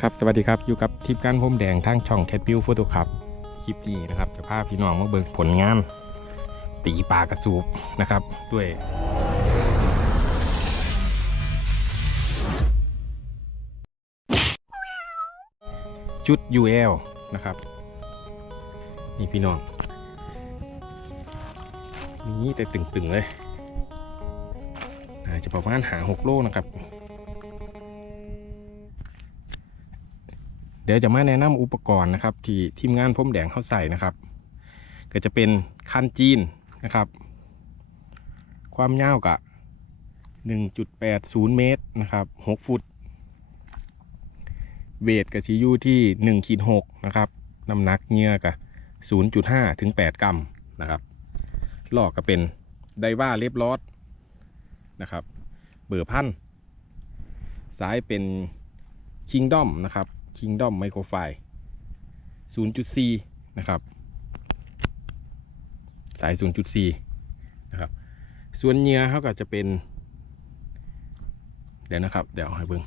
ครับสวัสดีครับอยู่กับทีมการพรมแดงทางช่องแคทบิวโฟโต้ครับคลิปนี้นะครับจะพาพี่น้องมาเบิกผลงาน ตีปลากระสูบนะครับ ด้วยชุด UL นะครับ นี่พี่น้องนี่แต่ตึงๆเลยอาจจะประมาณหาหกโลนะครับ เดี๋ยวจะมาแนะนำอุปกรณ์นะครับ ที่ทีมงานพรมแดงเขาใส่นะครับ ก็จะเป็นคันจีนนะครับ ความยาวกะ1.80 เมตรนะครับ 6 ฟุต เวทกับซียูที่1ขีด6นะครับน้ำหนักเงือกะ0.5 ถึง 8 กรัมนะครับลอกก็เป็นไดว่าเล็บลอดนะครับ เบอร์พันซ้ายเป็นคิงดอมนะครับ Kingdom Microfi 0.4 นะครับ สาย 0.4 นะครับ ส่วนเหงื่อเขาก็จะเป็น เดี๋ยวนะครับ เดี๋ยวให้เบิ่ง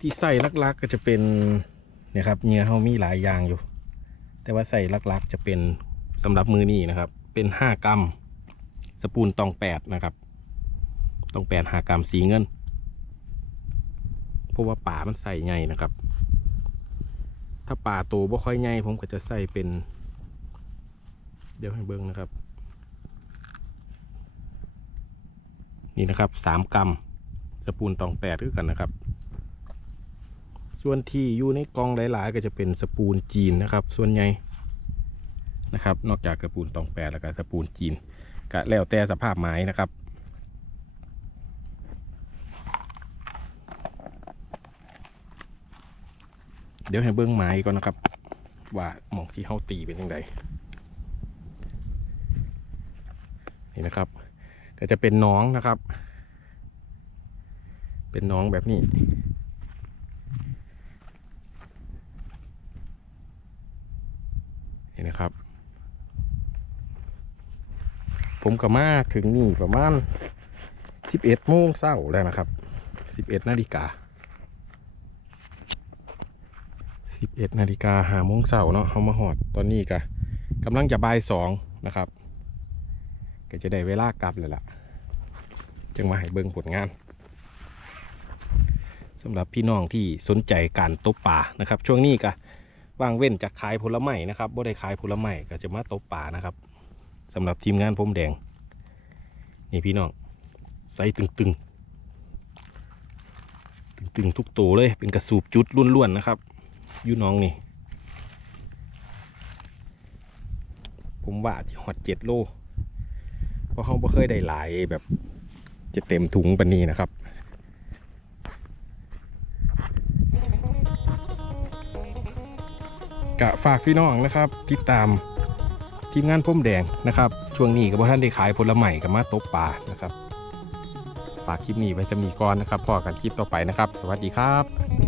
ที่ใส่ลักๆก็จะเป็นเนี่ยครับเหงื่อเขามีหลายอย่างอยู่ แต่ว่าใส่ลักๆจะเป็นสำหรับมือนี้นะครับ เป็น 5 กรัม สปูนตองแปดนะครับตองแปดหากรรมสีเงิน เพราะว่าป่ามันใส่ใหญ่นะครับ ถ้าป่าโตบ่ค่อยใหญ่ผมก็จะใส่เป็น เดี๋ยวให้เบิ้งนะครับ นี่นะครับสามกรัมสปูนตองแปดด้วยกันนะครับ ส่วนที่อยู่ในกองหลาย ๆ ก็จะเป็นสปูนจีนนะครับ ส่วนใหญ่นะครับ นอกจากสปูนตองแปดแล้วก็สปูนจีน ก็แล้วแต่สภาพไม้นะครับเดี๋ยวให้เบิ้องไม้ก่อนนะครับ ว่าหมองที่เฮาตีเป็นยังไงนี่นะครับ ก็จะเป็นน้องนะครับ เป็นน้องแบบนี้ นี่นะครับ ผมก็มาถึงนี่ประมาณ11โมงเช้าแล้วนะครับ11นาฬิกา11นาฬิกาหาโมงเช้าเนาะเขามาหอดตอนนี้ก็กำลังจะบ่ายสองนะครับ ก็จะได้เวลากลับเลยล่ะ จึงมาให้เบิ่งผลงานสำหรับพี่น้องที่สนใจการตบป่านะครับ ช่วงนี้ก็ว่างเว้นจากขายผลไม้นะครับบ่ได้ขายผลไม้ก็จะมาตบป่านะครับำหรับทีมงานผมแดง นี่พี่น้องใส่ตึงตึงตึงตึงๆทุกตัวเลย เป็นกระสูบจุดล้วนๆนะครับอยู่น้องนี่ ผมว่าที่หอดเจ็ดโลเพราะเขาไม่เคยได้หลายแบบ จะเต็มถุงปันนี้นะครับกะฝากพี่น้องนะครับ ติดตาม ทีมงานพุ่มแดงนะครับช่วงนี้กับท่านได้ขายผลไม้กับมาตกปลานะครับฝากคลิปนี้ไว้จะมีก่อนนะครับพอกันคลิปต่อไปนะครับ สวัสดีครับ